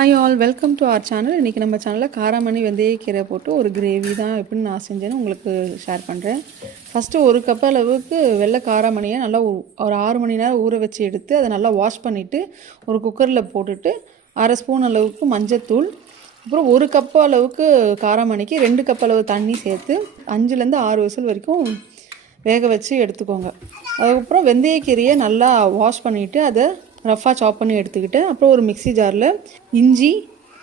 Hi all, welcome to our channel. இன்றைக்கி நம்ம சேனலில் காராமணி வெந்தயக்கீரை போட்டு ஒரு கிரேவி தான் எப்படின்னு நான் செஞ்சேன்னு உங்களுக்கு ஷேர் பண்ணுறேன். ஃபஸ்ட்டு ஒரு கப் அளவுக்கு வெள்ளை காராமணியை நல்லா ஒரு 6 மணி நேரம் ஊற வச்சு எடுத்து அதை நல்லா வாஷ் பண்ணிவிட்டு ஒரு குக்கரில் போட்டுட்டு 1/2 ஸ்பூன் அளவுக்கு மஞ்சத்தூள், அப்புறம் 1 கப் அளவுக்கு காராமணிக்கு 2 கப் அளவு தண்ணி சேர்த்து 5லேருந்து 6 விசில் வரைக்கும் வேக வச்சு எடுத்துக்கோங்க. அதுக்கப்புறம் வெந்தயக்கீரையை நல்லா வாஷ் பண்ணிவிட்டு அதை ரஃபாக சாப் பண்ணி எடுத்துக்கிட்டு, அப்புறம் ஒரு மிக்ஸி ஜாரில் இஞ்சி,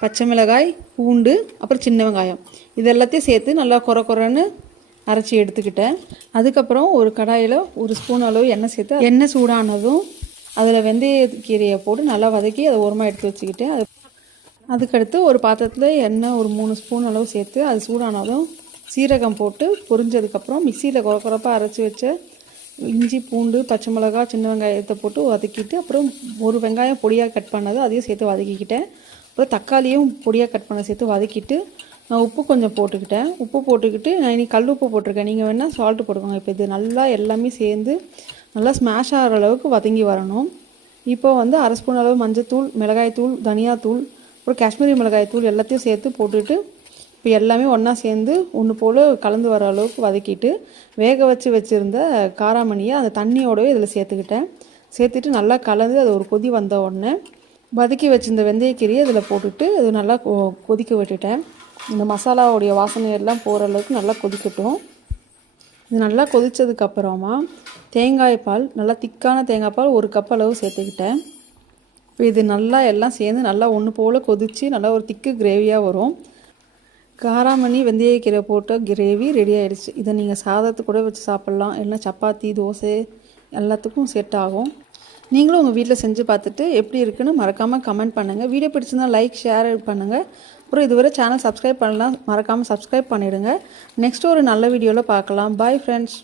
பச்சை மிளகாய், பூண்டு, அப்புறம் சின்ன வெங்காயம் இது எல்லாத்தையும் சேர்த்து நல்லா கொரன்னு அரைச்சி எடுத்துக்கிட்டேன். அதுக்கப்புறம் ஒரு கடாயில் 1 ஸ்பூன் அளவு எண்ணெய் சேர்த்து எண்ணெய் சூடானதும் அதில் வெந்தயக்கீரையை போட்டு நல்லா வதக்கி அதை ஓரமாக எடுத்து வச்சுக்கிட்டேன். அதுக்கடுத்து ஒரு பாத்திரத்தில் எண்ணெய் ஒரு 3 ஸ்பூன் அளவு சேர்த்து அது சூடானதும் சீரகம் போட்டு பொரிஞ்சதுக்கப்புறம் மிக்சியில் கொரப்பாக அரைச்சி வச்ச இஞ்சி, பூண்டு, பச்சை மிளகாய், சின்ன வெங்காயத்தை போட்டு வதக்கிட்டு, அப்புறம் ஒரு வெங்காயம் பொடியாக கட் பண்ணது அதையும் சேர்த்து வதக்கிக்கிட்டேன். அப்புறம் தக்காளியும் பொடியாக கட் பண்ண சேர்த்து வதக்கிட்டு நான் உப்பு கொஞ்சம் போட்டுக்கிட்டேன். உப்பு போட்டுக்கிட்டு நான் இன்றைக்கி கல் உப்பு போட்டிருக்கேன், நீங்கள் வேணால் சால்ட்டு போட்டுக்கோங்க. இப்போ இது நல்லா எல்லாமே சேர்ந்து நல்லா ஸ்மாஷ் ஆகிற அளவுக்கு வதங்கி வரணும். இப்போ 1/2 ஸ்பூன் அளவு மஞ்சத்தூள், மிளகாய்த்தூள், தனியாத்தூள், அப்புறம் காஷ்மீரி மிளகாய்த்தூள் எல்லாத்தையும் சேர்த்து போட்டுட்டு இப்போ எல்லாமே ஒன்றா சேர்ந்து ஒன்று போல் கலந்து வர அளவுக்கு வதக்கிட்டு வேக வச்சுருந்த காராமணியை அந்த தண்ணியோடவே இதில் சேர்த்துட்டு நல்லா கலந்து அது ஒரு கொதி வந்த உடனே வதக்கி வச்சுருந்த வெந்தயக்கீரையை இதில் போட்டுட்டு அது நல்லா கொதிக்க விட்டுட்டேன். இந்த மசாலாவுடைய வாசனையெல்லாம் போகிற அளவுக்கு நல்லா கொதிக்கட்டும். இது நல்லா கொதித்ததுக்கப்புறமா தேங்காய் பால், நல்லா திக்கான தேங்காய் பால் 1 கப் அளவு சேர்த்துக்கிட்டேன். இப்போ இது நல்லா எல்லாம் சேர்ந்து நல்லா ஒன்று போல் கொதித்து நல்லா ஒரு திக்கு கிரேவியாக வரும். காராமணி வெந்தயக்கீரை போட்ட கிரேவி ரெடி ஆகிடுச்சு. இதை நீங்கள் சாதத்துக்கு கூட வச்சு சாப்பிட்லாம், இல்லைனா சப்பாத்தி, தோசை எல்லாத்துக்கும் செட் ஆகும். நீங்களும் உங்கள் வீட்டில் செஞ்சு பார்த்துட்டு எப்படி இருக்குன்னு மறக்காமல் கமெண்ட் பண்ணுங்கள். வீடியோ பிடிச்சிருந்தால் லைக், ஷேர் பண்ணுங்கள். அப்புறம் இதுவரை சேனல் சப்ஸ்கிரைப் பண்ணலாம், மறக்காமல் சப்ஸ்கிரைப் பண்ணிவிடுங்க. நெக்ஸ்ட் ஒரு நல்ல வீடியோவில் பார்க்கலாம். Bye friends.